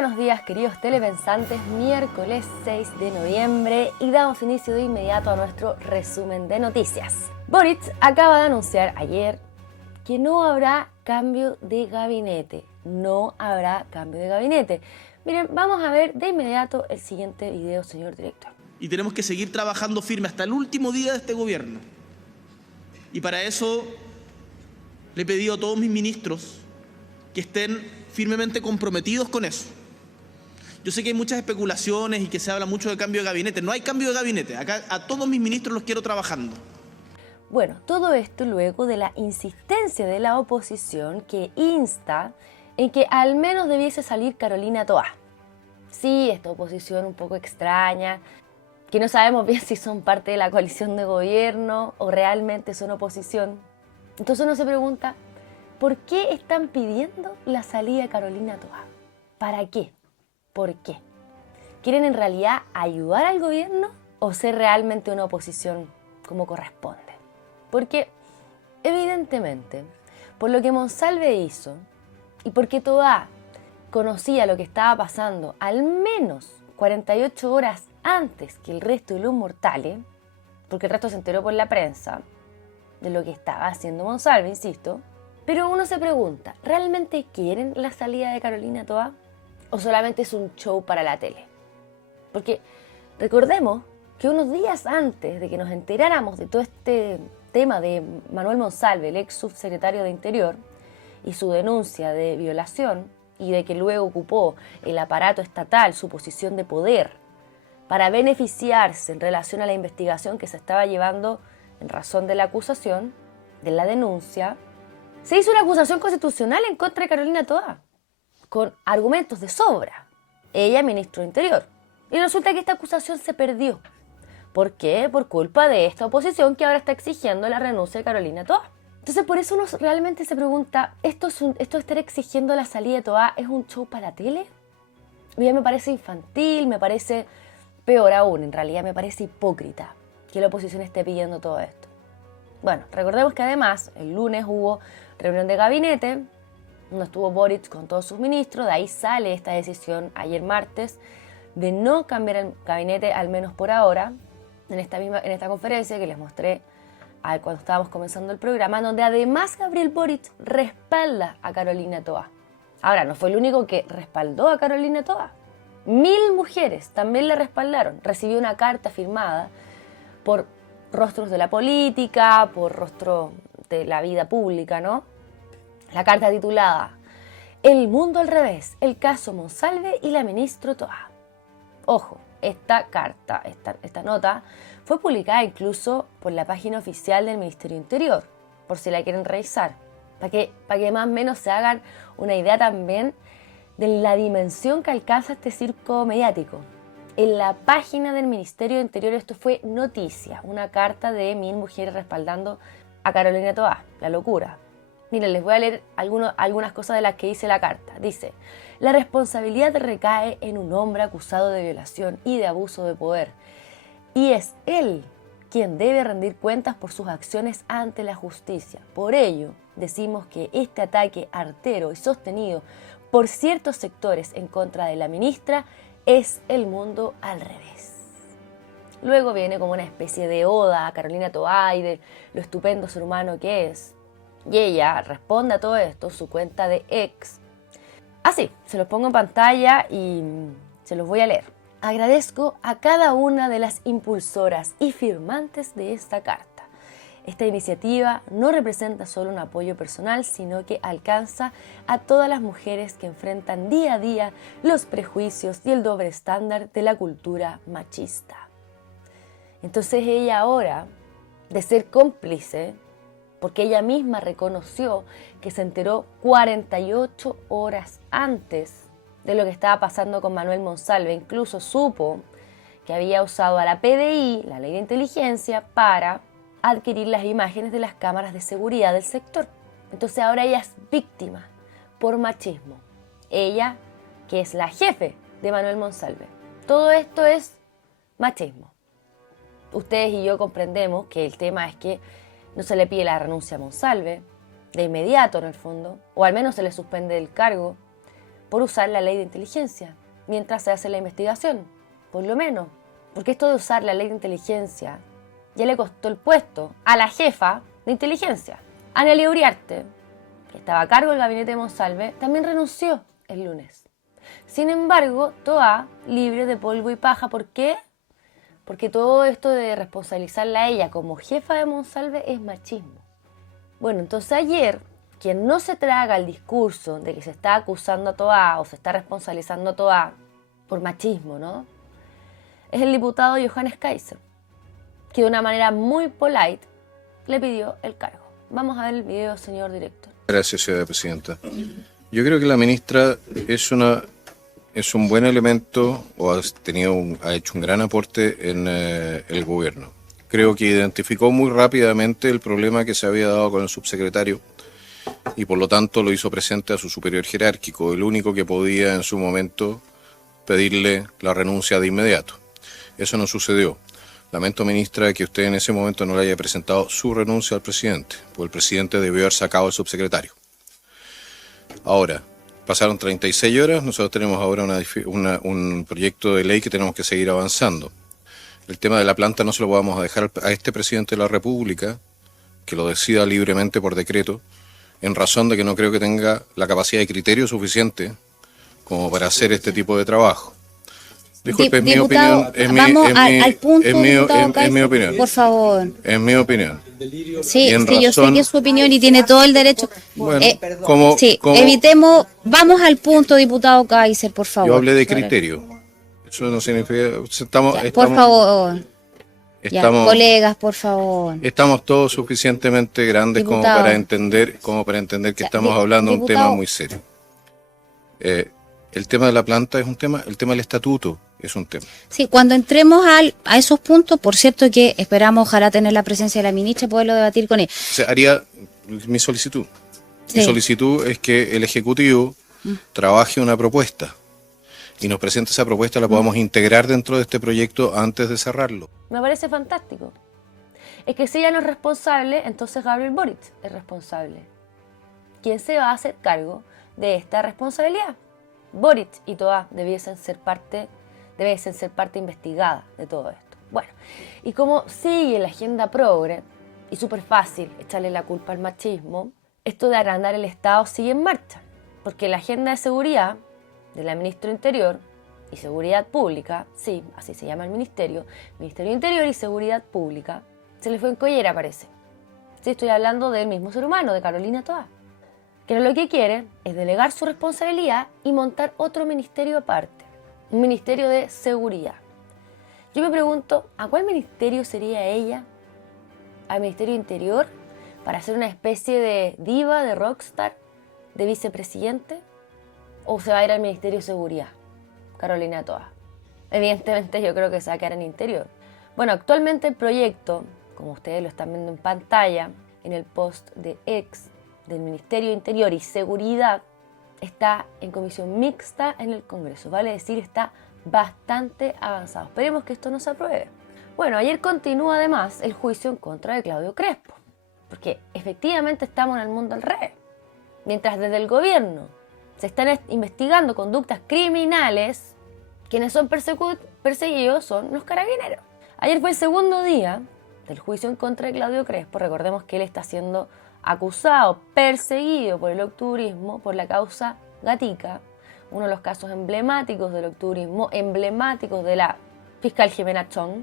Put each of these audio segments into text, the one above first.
buenos días, queridos telepensantes, miércoles 6 de noviembre y damos inicio de inmediato a nuestro resumen de noticias. Boric acaba de anunciar ayer que no habrá cambio de gabinete. No habrá cambio de gabinete. Miren, vamos a ver de inmediato el siguiente video, señor director. Y tenemos que seguir trabajando firme hasta el último día de este gobierno. Y para eso le he pedido a todos mis ministros que estén firmemente comprometidos con eso. Yo sé que hay muchas especulaciones y que se habla mucho de cambio de gabinete. No hay cambio de gabinete. Acá a todos mis ministros los quiero trabajando. Bueno, todo esto luego de la insistencia de la oposición que insta en que al menos debiese salir Carolina Toá. Sí, esta oposición un poco extraña, que no sabemos bien si son parte de la coalición de gobierno o realmente son oposición. Entonces uno se pregunta, ¿por qué están pidiendo la salida de Carolina Toá? ¿Para qué? ¿Por qué? ¿Quieren en realidad ayudar al gobierno o ser realmente una oposición como corresponde? Porque evidentemente, por lo que Monsalve hizo y porque Toá conocía lo que estaba pasando al menos 48 horas antes que el resto de los mortales, porque el resto se enteró por la prensa de lo que estaba haciendo Monsalve, insisto, pero uno se pregunta, ¿realmente quieren la salida de Carolina Toá? ¿O solamente es un show para la tele? Porque recordemos que unos días antes de que nos enteráramos de todo este tema de Manuel Monsalve, el ex subsecretario de Interior, y su denuncia de violación, y de que luego ocupó el aparato estatal su posición de poder para beneficiarse en relación a la investigación que se estaba llevando en razón de la acusación, de la denuncia, se hizo una acusación constitucional en contra de Carolina Toá, con argumentos de sobra. Ella, ministro de Interior. Y resulta que esta acusación se perdió. ¿Por qué? Por culpa de esta oposición que ahora está exigiendo la renuncia de Carolina Toá. Entonces por eso uno realmente se pregunta, ¿esto de estar exigiendo la salida de Toá es un show para la tele? A mí me parece infantil, me parece peor aún, en realidad me parece hipócrita que la oposición esté pidiendo todo esto. Bueno, recordemos que además el lunes hubo reunión de gabinete, donde estuvo Boric con todos sus ministros, de ahí sale esta decisión ayer martes de no cambiar el gabinete, al menos por ahora, en esta conferencia que les mostré cuando estábamos comenzando el programa, donde además Gabriel Boric respalda a Carolina Toá. Ahora, no fue el único que respaldó a Carolina Toá. 1000 mujeres también la respaldaron. Recibió una carta firmada por rostros de la política, por rostros de la vida pública, ¿no? La carta titulada El mundo al revés, el caso Monsalve y la ministra Toá. Ojo, esta carta, esta nota, fue publicada incluso por la página oficial del Ministerio de Interior, por si la quieren revisar, para que más o menos se hagan una idea también de la dimensión que alcanza este circo mediático. En la página del Ministerio de Interior esto fue noticia, una carta de 1000 mujeres respaldando a Carolina Toá, la locura. Miren, les voy a leer algunas cosas de las que dice la carta. Dice, la responsabilidad recae en un hombre acusado de violación y de abuso de poder. Y es él quien debe rendir cuentas por sus acciones ante la justicia. Por ello, decimos que este ataque artero y sostenido por ciertos sectores en contra de la ministra es el mundo al revés. Luego viene como una especie de oda a Carolina Toá y de lo estupendo ser humano que es. Y ella responde a todo esto en su cuenta de ex. Así, se los pongo en pantalla y se los voy a leer. Agradezco a cada una de las impulsoras y firmantes de esta carta. Esta iniciativa no representa solo un apoyo personal, sino que alcanza a todas las mujeres que enfrentan día a día los prejuicios y el doble estándar de la cultura machista. Entonces ella ahora, de ser cómplice, porque ella misma reconoció que se enteró 48 horas antes de lo que estaba pasando con Manuel Monsalve, incluso supo que había usado a la PDI, la Ley de Inteligencia, para adquirir las imágenes de las cámaras de seguridad del sector. Entonces ahora ella es víctima por machismo. Ella, que es la jefe de Manuel Monsalve. Todo esto es machismo. Ustedes y yo comprendemos que el tema es que no se le pide la renuncia a Monsalve, de inmediato en el fondo, o al menos se le suspende el cargo, por usar la ley de inteligencia mientras se hace la investigación, por lo menos. Porque esto de usar la ley de inteligencia ya le costó el puesto a la jefa de inteligencia. Analía Uriarte, que estaba a cargo del gabinete de Monsalve, también renunció el lunes. Sin embargo, Toá libre de polvo y paja. ¿Por qué? Porque todo esto de responsabilizarla a ella como jefa de Monsalve es machismo. Bueno, entonces ayer, quien no se traga el discurso de que se está acusando a Toá o se está responsabilizando a Toá por machismo, ¿no?, es el diputado Johannes Kaiser, que de una manera muy polite le pidió el cargo. Vamos a ver el video, señor director. Gracias, señora presidenta. Yo creo que la ministra es un buen elemento, o ha hecho un gran aporte en el gobierno. Creo que identificó muy rápidamente el problema que se había dado con el subsecretario y por lo tanto lo hizo presente a su superior jerárquico, el único que podía en su momento pedirle la renuncia de inmediato. Eso no sucedió. Lamento, ministra, que usted en ese momento no le haya presentado su renuncia al presidente, porque el presidente debió haber sacado al subsecretario. Ahora, pasaron 36 horas, nosotros tenemos ahora un proyecto de ley que tenemos que seguir avanzando. El tema de la planta no se lo vamos a dejar a este presidente de la República, que lo decida libremente por decreto, en razón de que no creo que tenga la capacidad de criterio suficiente como para hacer este tipo de trabajo. Disculpe, es mi opinión. Al punto, es mi opinión. Por favor. Es mi opinión. Sí, yo sé que es su opinión y tiene todo el derecho. Bueno, evitemos, vamos al punto, diputado Kaiser, por favor. Yo hablé de criterio. Eso no significa... por favor. Colegas, por favor. Estamos todos suficientemente grandes como para entender que estamos hablando de un tema muy serio. El tema de la planta es un tema, el tema del estatuto es un tema. Sí, cuando entremos a esos puntos, por cierto que esperamos ojalá tener la presencia de la ministra y poderlo debatir con él. O sea, haría mi solicitud. Sí. Mi solicitud es que el Ejecutivo trabaje una propuesta y nos presente esa propuesta, la podamos integrar dentro de este proyecto antes de cerrarlo. Me parece fantástico. Es que si ella no es responsable, entonces Gabriel Boric es responsable. ¿Quién se va a hacer cargo de esta responsabilidad? Boric y Toá debiesen ser parte investigada de todo esto. Bueno, y como sigue la agenda progre, y súper fácil echarle la culpa al machismo, esto de agrandar el Estado sigue en marcha, porque la agenda de seguridad de la ministra Interior y Seguridad Pública, sí, así se llama el Ministerio Interior y Seguridad Pública, se le fue en collera, parece. Sí, estoy hablando del mismo ser humano, de Carolina Toá, que lo que quiere es delegar su responsabilidad y montar otro ministerio aparte, un ministerio de seguridad. Yo me pregunto, ¿a cuál ministerio sería ella? ¿Al Ministerio Interior? ¿Para ser una especie de diva, de rockstar, de vicepresidente? ¿O se va a ir al Ministerio de Seguridad? Carolina Toá. Evidentemente yo creo que se va a quedar en Interior. Bueno, actualmente el proyecto, como ustedes lo están viendo en pantalla, en el post de X, del Ministerio de Interior y Seguridad, está en comisión mixta en el Congreso, vale decir, está bastante avanzado. Esperemos que esto no se apruebe. Bueno, ayer continúa además el juicio en contra de Claudio Crespo, porque efectivamente estamos en el mundo al revés. Mientras desde el gobierno se están investigando conductas criminales, quienes son perseguidos son los carabineros. Ayer fue el segundo día del juicio en contra de Claudio Crespo. Recordemos que él está siendo acusado, perseguido por el octubrismo, por la causa Gatica, uno de los casos emblemáticos del octubrismo, emblemáticos de la fiscal Jimena Chong.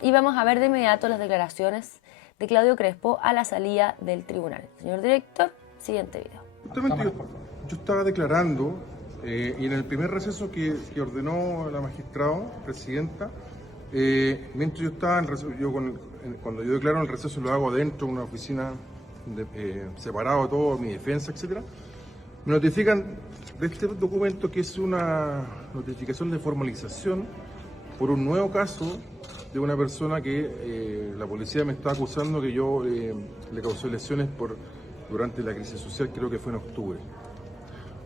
Y vamos a ver de inmediato las declaraciones de Claudio Crespo a la salida del tribunal. Señor director, siguiente video. Justamente yo estaba declarando y en el primer receso que ordenó la magistrada presidenta, mientras yo estaba en receso, cuando yo declaro el receso lo hago dentro de una oficina separado de todo, mi defensa, etcétera. Me notifican de este documento que es una notificación de formalización por un nuevo caso de una persona que la policía me está acusando que yo le causé lesiones durante la crisis social, creo que fue en octubre.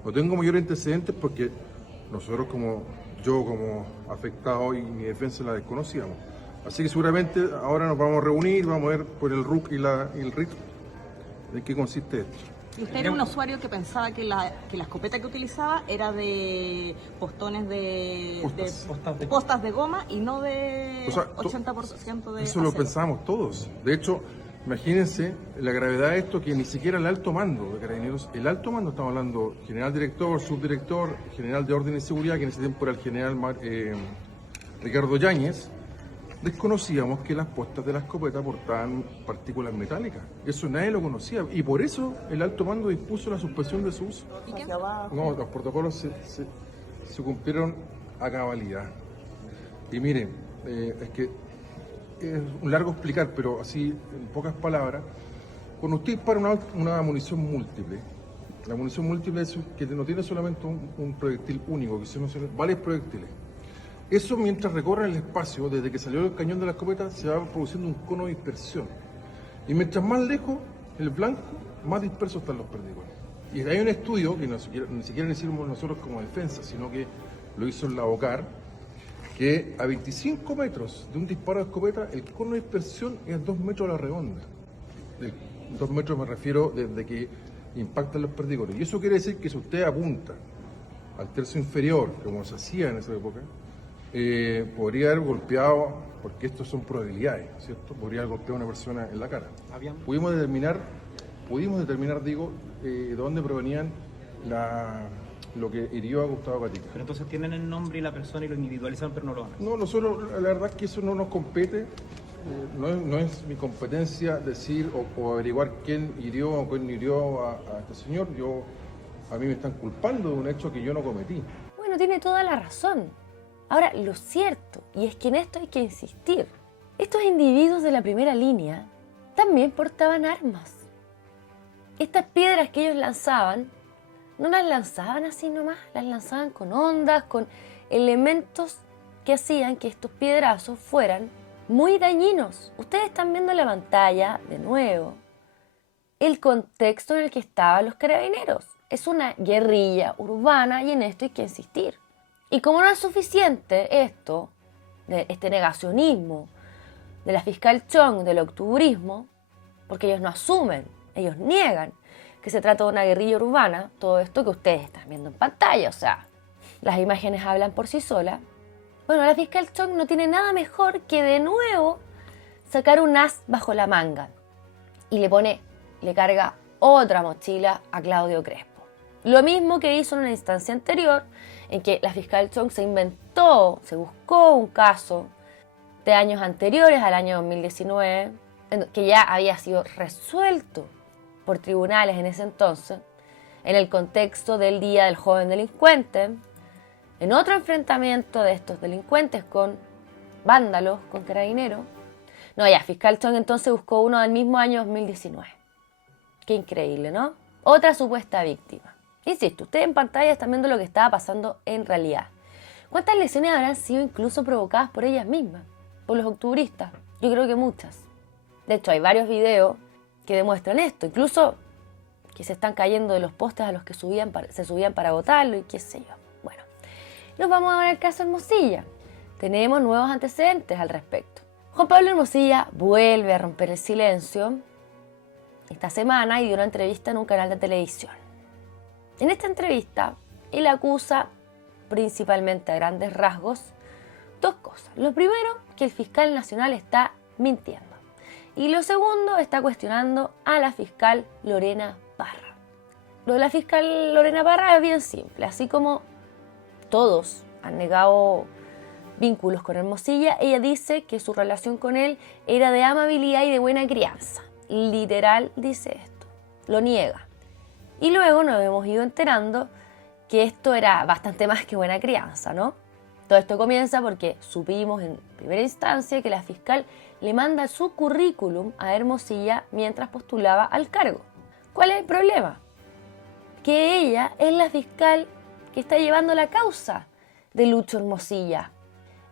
No tengo mayor antecedentes porque nosotros como afectado y mi defensa la desconocíamos. Así que seguramente ahora nos vamos a reunir, vamos a ver por el RUC y el RIT de qué consiste esto. Y usted era un usuario que pensaba que la escopeta que utilizaba era de postones postas de goma y no de 80% de Eso lo acero. pensábamos todos. De hecho, imagínense la gravedad de esto, que ni siquiera el alto mando de Carabineros, el alto mando, estamos hablando general director, subdirector, general de orden y seguridad, que en ese tiempo era el general Ricardo Yáñez, desconocíamos que las postas de la escopeta portaban partículas metálicas. Eso nadie lo conocía y por eso el alto mando dispuso la suspensión de su uso. No, los protocolos se cumplieron a cabalidad. Y miren, es que es un largo explicar, pero así en pocas palabras, cuando usted dispara una munición múltiple, la munición múltiple es que no tiene solamente un proyectil único, que son varios proyectiles. Eso, mientras recorre el espacio, desde que salió el cañón de la escopeta, se va produciendo un cono de dispersión. Y mientras más lejos el blanco, más dispersos están los perdigones. Y hay un estudio, que ni siquiera lo hicimos nosotros como defensa, sino que lo hizo el OCAR, que a 25 metros de un disparo de escopeta, el cono de dispersión es 2 metros a la redonda. 2 metros me refiero desde que impactan los perdigones. Y eso quiere decir que si usted apunta al tercio inferior, como se hacía en esa época, podría haber golpeado, porque estos son probabilidades, ¿cierto? Podría haber golpeado a una persona en la cara. Pudimos determinar, de dónde provenían lo que hirió a Gustavo Gatica. Pero entonces tienen el nombre y la persona y lo individualizaron, pero no lo van a hacer. No, nosotros, la verdad es que eso no nos compete, no es mi competencia decir o averiguar quién hirió o quién hirió a este señor. A mí me están culpando de un hecho que yo no cometí. Bueno, tiene toda la razón. Ahora, lo cierto, y es que en esto hay que insistir, estos individuos de la primera línea también portaban armas. Estas piedras que ellos lanzaban, no las lanzaban así nomás, las lanzaban con ondas, con elementos que hacían que estos piedrazos fueran muy dañinos. Ustedes están viendo en la pantalla, de nuevo, el contexto en el que estaban los carabineros. Es una guerrilla urbana y en esto hay que insistir. Y como no es suficiente esto, este negacionismo de la fiscal Chong, del octubrismo, porque ellos no asumen, ellos niegan que se trata de una guerrilla urbana, todo esto que ustedes están viendo en pantalla, o sea, las imágenes hablan por sí solas. Bueno, la fiscal Chong no tiene nada mejor que de nuevo sacar un as bajo la manga y le carga otra mochila a Claudio Crespo. Lo mismo que hizo en una instancia anterior, en que la fiscal Chong se buscó un caso de años anteriores al año 2019, que ya había sido resuelto por tribunales en ese entonces, en el contexto del Día del Joven Delincuente, en otro enfrentamiento de estos delincuentes con vándalos, con carabineros. No, ya, fiscal Chong entonces buscó uno del mismo año 2019. Qué increíble, ¿no? Otra supuesta víctima. Insisto, ustedes en pantalla están viendo lo que estaba pasando en realidad. ¿Cuántas lesiones habrán sido incluso provocadas por ellas mismas? Por los octubristas. Yo creo que muchas. De hecho, hay varios videos que demuestran esto. Incluso que se están cayendo de los postes a los que se subían para botarlo y qué sé yo. Bueno, nos vamos ahora al caso Hermosilla. Tenemos nuevos antecedentes al respecto. Juan Pablo Hermosilla vuelve a romper el silencio esta semana y dio una entrevista en un canal de televisión. En esta entrevista, él acusa, principalmente a grandes rasgos, dos cosas. Lo primero, que el fiscal nacional está mintiendo. Y lo segundo, está cuestionando a la fiscal Lorena Parra. Lo de la fiscal Lorena Parra es bien simple. Así como todos han negado vínculos con Hermosilla, ella dice que su relación con él era de amabilidad y de buena crianza. Literal dice esto. Lo niega. Y luego nos hemos ido enterando que esto era bastante más que buena crianza, ¿no? Todo esto comienza porque supimos en primera instancia que la fiscal le manda su currículum a Hermosilla mientras postulaba al cargo. ¿Cuál es el problema? Que ella es la fiscal que está llevando la causa de Lucho Hermosilla.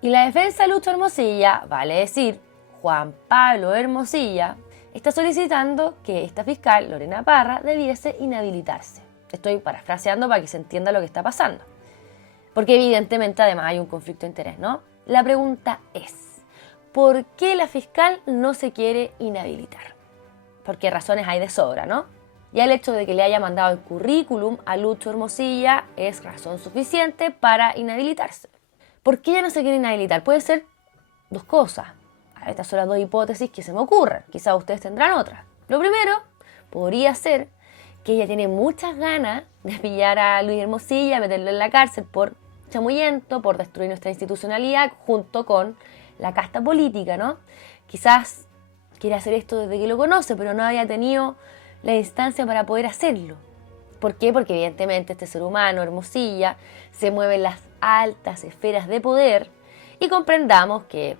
Y la defensa de Lucho Hermosilla, vale decir, Juan Pablo Hermosilla, está solicitando que esta fiscal, Lorena Parra, debiese inhabilitarse. Estoy parafraseando para que se entienda lo que está pasando. Porque evidentemente además hay un conflicto de interés, ¿no? La pregunta es, ¿por qué la fiscal no se quiere inhabilitar? Porque razones hay de sobra, ¿no? Ya el hecho de que le haya mandado el currículum a Lucho Hermosilla es razón suficiente para inhabilitarse. ¿Por qué ella no se quiere inhabilitar? Puede ser dos cosas. Estas son las dos hipótesis que se me ocurren. Quizás ustedes tendrán otras. Lo primero podría ser que ella tiene muchas ganas de pillar a Luis Hermosilla, meterlo en la cárcel por chamullento, por destruir nuestra institucionalidad junto con la casta política, ¿no? Quizás quiere hacer esto desde que lo conoce, pero no había tenido la instancia para poder hacerlo. ¿Por qué? Porque evidentemente este ser humano, Hermosilla, se mueve en las altas esferas de poder y comprendamos que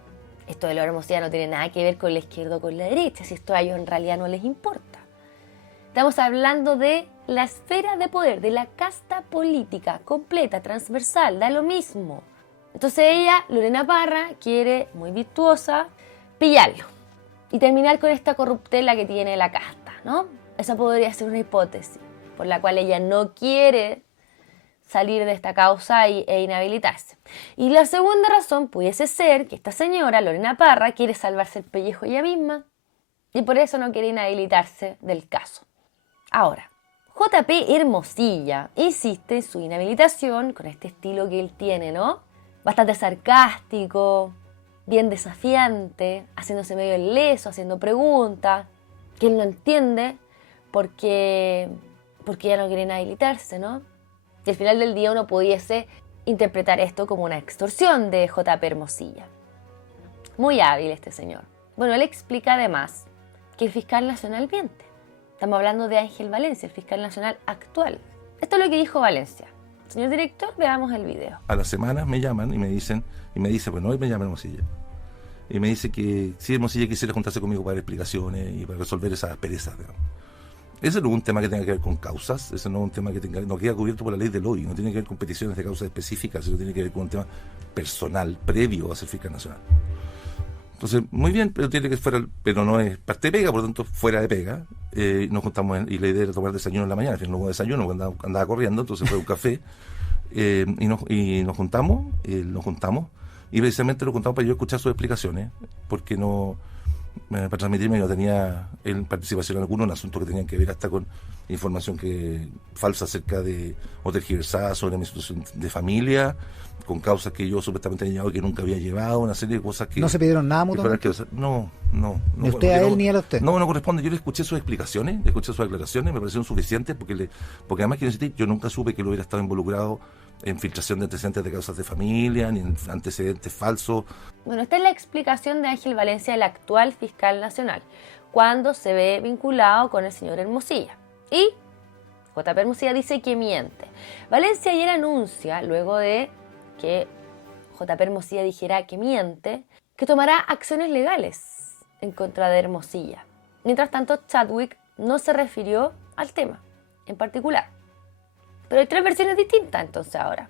esto de la Hermosilla no tiene nada que ver con la izquierda o con la derecha, si esto a ellos en realidad no les importa. Estamos hablando de la esfera de poder, de la casta política completa, transversal, da lo mismo. Entonces ella, Lorena Parra, quiere, muy virtuosa, pillarlo y terminar con esta corruptela que tiene la casta, ¿no? Esa podría ser una hipótesis por la cual ella no quiere salir de esta causa e inhabilitarse. Y la segunda razón pudiese ser que esta señora, Lorena Parra, quiere salvarse el pellejo ella misma y por eso no quiere inhabilitarse del caso. Ahora, JP Hermosilla insiste en su inhabilitación con este estilo que él tiene, ¿no? Bastante sarcástico, bien desafiante, haciéndose medio ileso, haciendo preguntas, que él no entiende porque ella no quiere inhabilitarse, ¿no? Y al final del día uno pudiese interpretar esto como una extorsión de JP Hermosilla. Muy hábil este señor. Bueno, él explica además que el fiscal nacional miente. Estamos hablando de Ángel Valencia, el fiscal nacional actual. Esto es lo que dijo Valencia. Señor director, veamos el video. A las semanas me llaman y me dice, bueno, hoy me llama Hermosilla. Y me dice que si Hermosilla quisiera juntarse conmigo para dar explicaciones y para resolver esas perezas, digamos. Ese no es un tema que tenga que ver con causas, ese no es un tema que no queda cubierto por la ley del hoy, no tiene que ver con peticiones de causas específicas, sino tiene que ver con un tema personal, previo a ser fiscal nacional. Entonces, muy bien, pero no es parte de pega, por lo tanto, fuera de pega. Nos juntamos y la idea era tomar desayuno en la mañana, al final no hubo desayuno, porque andaba corriendo, entonces fue un café. Y nos juntamos, y precisamente nos juntamos para yo escuchar sus explicaciones, porque para transmitirme yo tenía en participación en algunos asuntos que tenían que ver hasta con información falsa acerca de, o tergiversada sobre mi situación de familia, con causas que yo supuestamente había llevado que nunca había llevado, una serie de cosas que... ¿No se pidieron nada mutuamente? No. ¿Ni usted a él ni él a usted? No corresponde. Yo le escuché sus explicaciones, le escuché sus aclaraciones, me parecieron suficientes porque además quiero decir, yo nunca supe que él hubiera estado involucrado en filtración de antecedentes de causas de familia, ni en antecedentes falsos. Bueno, esta es la explicación de Ángel Valencia, el actual fiscal nacional, cuando se ve vinculado con el señor Hermosilla. Y JP Hermosilla dice que miente. Valencia ayer anuncia, luego de que JP Hermosilla dijera que miente, que tomará acciones legales en contra de Hermosilla. Mientras tanto, Chadwick no se refirió al tema en particular. Pero hay tres versiones distintas entonces ahora.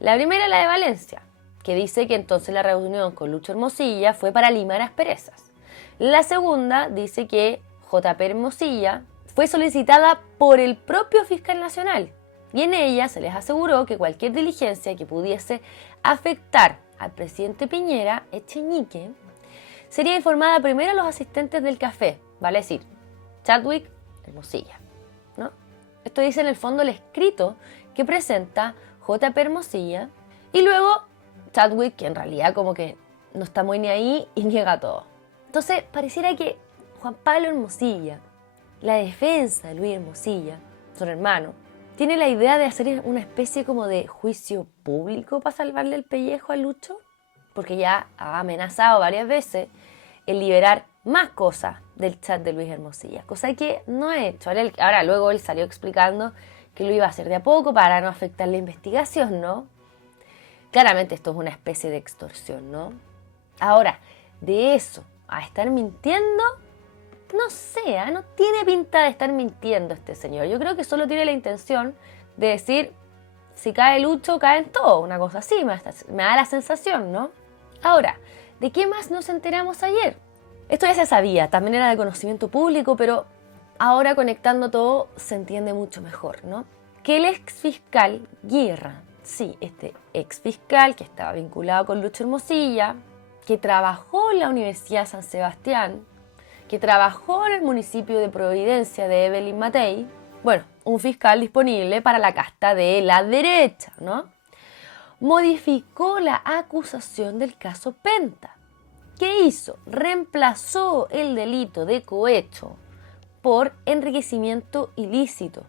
La primera es la de Valencia, que dice que entonces la reunión con Lucho Hermosilla fue para limar asperezas. La segunda dice que JP Hermosilla fue solicitada por el propio fiscal nacional y en ella se les aseguró que cualquier diligencia que pudiese afectar al presidente Piñera Echenique sería informada primero a los asistentes del café, vale decir, Chadwick, Hermosilla, ¿no? Esto dice en el fondo el escrito que presenta JP Hermosilla y luego Chadwick, que en realidad como que no está muy ni ahí y niega todo. Entonces pareciera que Juan Pablo Hermosilla, la defensa de Luis Hermosilla, su hermano, tiene la idea de hacer una especie como de juicio público para salvarle el pellejo a Lucho, porque ya ha amenazado varias veces en liberar más cosas del chat de Luis Hermosilla, cosa que no ha hecho. Ahora luego él salió explicando que lo iba a hacer de a poco para no afectar la investigación, ¿no? Claramente esto es una especie de extorsión, ¿no? Ahora, de eso a estar mintiendo, no sé, no tiene pinta de estar mintiendo este señor. Yo creo que solo tiene la intención de decir, si cae Lucho, caen todos, una cosa así, me da la sensación, ¿no? Ahora, ¿de qué más nos enteramos ayer? Esto ya se sabía, también era de conocimiento público, pero ahora conectando todo se entiende mucho mejor, ¿no? Que el exfiscal Guerra, sí, este exfiscal que estaba vinculado con Lucho Hermosilla, que trabajó en la Universidad San Sebastián, que trabajó en el municipio de Providencia de Evelyn Matei, bueno, un fiscal disponible para la casta de la derecha, ¿no? Modificó la acusación del caso Penta. ¿Qué hizo? Reemplazó el delito de cohecho por enriquecimiento ilícito,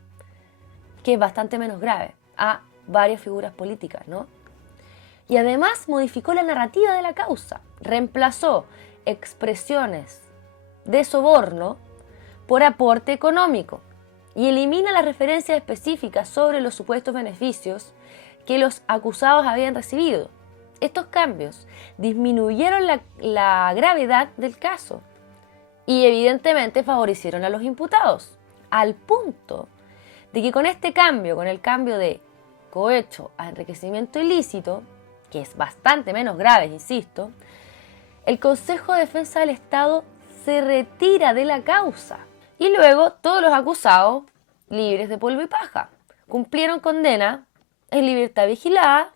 que es bastante menos grave, a varias figuras políticas, ¿no? Y además modificó la narrativa de la causa, reemplazó expresiones de soborno por aporte económico y elimina las referencias específicas sobre los supuestos beneficios que los acusados habían recibido. Estos cambios disminuyeron la gravedad del caso y evidentemente favorecieron a los imputados, al punto de que con este cambio, con el cambio de cohecho a enriquecimiento ilícito, que es bastante menos grave, insisto, el Consejo de Defensa del Estado se retira de la causa y luego todos los acusados, libres de polvo y paja, cumplieron condena en libertad vigilada,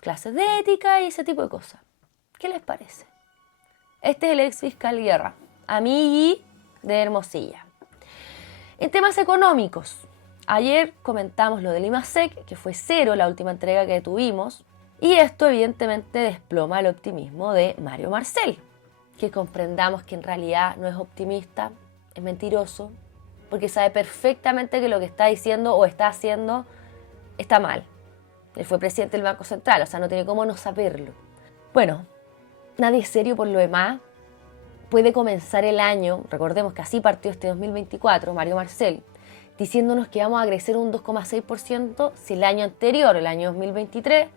clases de ética y ese tipo de cosas. ¿Qué les parece? Este es el ex fiscal Guerra, amigui de Hermosilla. En temas económicos, ayer comentamos lo del IMASEC, que fue cero la última entrega que tuvimos, y esto evidentemente desploma el optimismo de Mario Marcel, que comprendamos que en realidad no es optimista, es mentiroso, porque sabe perfectamente que lo que está diciendo o está haciendo está mal. Él fue presidente del Banco Central, o sea, no tiene cómo no saberlo. Bueno, nadie serio por lo demás puede comenzar el año, recordemos que así partió este 2024, Mario Marcel, diciéndonos que vamos a crecer un 2,6% si el año anterior, el año 2023,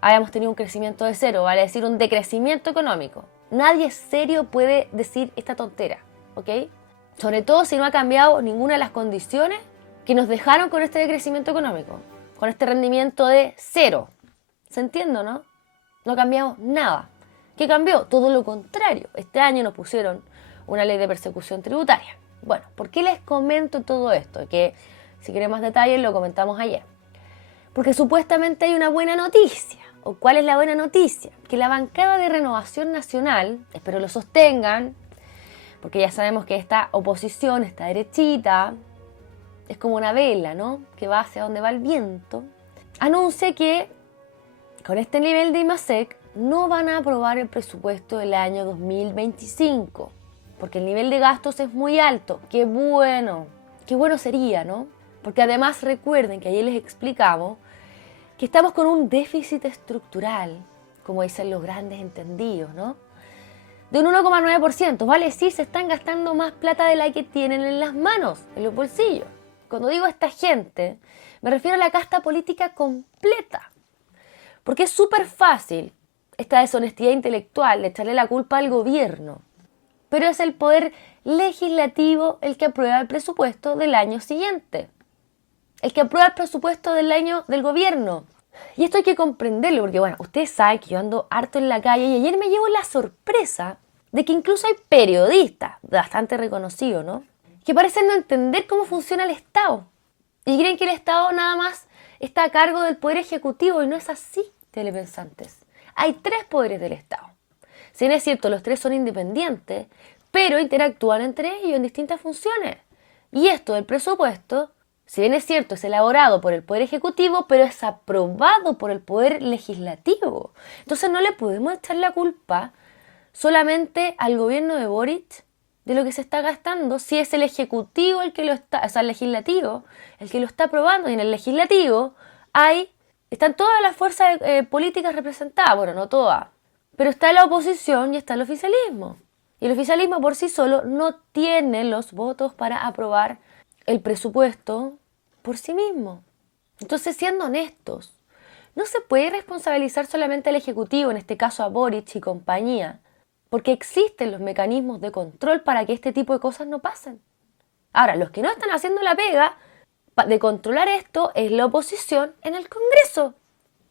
habíamos tenido un crecimiento de cero, vale decir un decrecimiento económico. Nadie serio puede decir esta tontera, ¿ok? Sobre todo si no ha cambiado ninguna de las condiciones que nos dejaron con este decrecimiento económico, con este rendimiento de cero. ¿Se entiende, no? No ha cambiado nada. ¿Qué cambió? Todo lo contrario. Este año nos pusieron una ley de persecución tributaria. Bueno, ¿por qué les comento todo esto? Que si quieren más detalles lo comentamos ayer. Porque supuestamente hay una buena noticia. ¿O cuál es la buena noticia? Que la bancada de Renovación Nacional, espero lo sostengan, porque ya sabemos que esta oposición, esta derechita, es como una vela, ¿no? Que va hacia donde va el viento. Anuncia que con este nivel de IMASEC no van a aprobar el presupuesto del año 2025, porque el nivel de gastos es muy alto. ¡Qué bueno! ¡Qué bueno sería!, ¿no? Porque además recuerden que ayer les explicamos que estamos con un déficit estructural, como dicen los grandes entendidos, ¿no? De un 1,9%, vale decir, se están gastando más plata de la que tienen en las manos, en los bolsillos. Cuando digo esta gente, me refiero a la casta política completa. Porque es súper fácil esta deshonestidad intelectual de echarle la culpa al gobierno. Pero es el poder legislativo el que aprueba el presupuesto del año siguiente. El que aprueba el presupuesto del año del gobierno. Y esto hay que comprenderlo porque, bueno, ustedes saben que yo ando harto en la calle y ayer me llevo la sorpresa de que incluso hay periodistas, bastante reconocidos, ¿no?, que parecen no entender cómo funciona el Estado. Y creen que el Estado nada más está a cargo del Poder Ejecutivo y no es así, telepensantes. Hay 3 poderes del Estado. Si bien es cierto, los 3 son independientes, pero interactúan entre ellos en distintas funciones. Y esto del presupuesto, si bien es cierto, es elaborado por el Poder Ejecutivo, pero es aprobado por el Poder Legislativo. Entonces no le podemos echar la culpa solamente al gobierno de Boric de lo que se está gastando, si es el Ejecutivo el que lo está, o sea, el Legislativo el que lo está aprobando, y en el Legislativo están todas las fuerzas políticas representadas, bueno, no todas, pero está la oposición y está el oficialismo. Y el oficialismo por sí solo no tiene los votos para aprobar el presupuesto por sí mismo. Entonces, siendo honestos, no se puede responsabilizar solamente al Ejecutivo, en este caso a Boric y compañía, porque existen los mecanismos de control para que este tipo de cosas no pasen. Ahora, los que no están haciendo la pega de controlar esto es la oposición en el Congreso.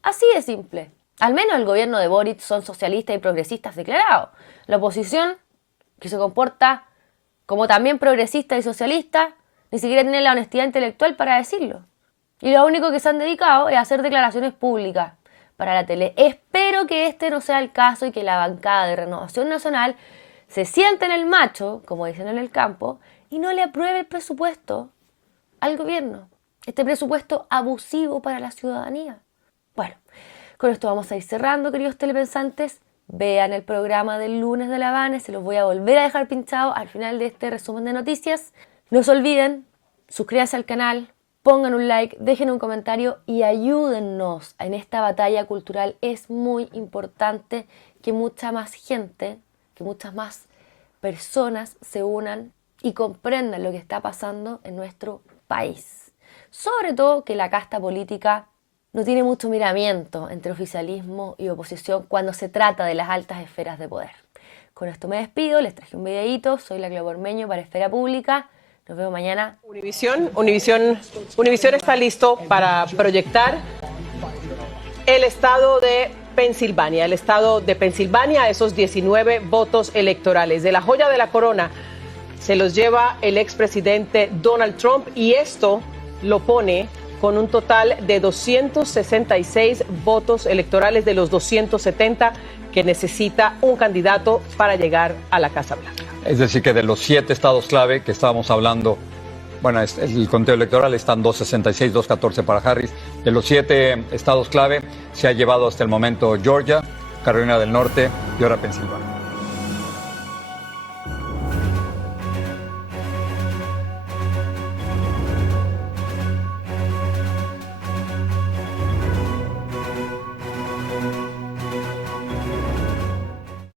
Así de simple. Al menos el gobierno de Boric son socialistas y progresistas declarados. La oposición, que se comporta como también progresista y socialista, ni siquiera tiene la honestidad intelectual para decirlo. Y lo único que se han dedicado es a hacer declaraciones públicas para la tele. Espero que este no sea el caso y que la bancada de Renovación Nacional se siente en el macho, como dicen en el campo, y no le apruebe el presupuesto al gobierno, este presupuesto abusivo para la ciudadanía. Bueno, con esto vamos a ir cerrando, queridos telepensantes. Vean el programa del lunes de la Vane, se los voy a volver a dejar pinchado al final de este resumen de noticias. No se olviden, suscríbanse al canal, pongan un like, dejen un comentario y ayúdennos en esta batalla cultural. Es muy importante que mucha más gente, que muchas más personas se unan y comprendan lo que está pasando en nuestro país. Sobre todo que la casta política no tiene mucho miramiento entre oficialismo y oposición cuando se trata de las altas esferas de poder. Con esto me despido, les traje un videíto, soy la Clau Ormeño para Esfera Pública. Nos vemos mañana. Univisión está listo para proyectar el estado de Pensilvania. El estado de Pensilvania, esos 19 votos electorales. De la joya de la corona se los lleva el expresidente Donald Trump y esto lo pone con un total de 266 votos electorales de los 270 que necesita un candidato para llegar a la Casa Blanca. Es decir, que de los 7 estados clave que estábamos hablando, bueno, el conteo electoral están 266, 214 para Harris. De los 7 estados clave se ha llevado hasta el momento Georgia, Carolina del Norte y ahora Pensilvania.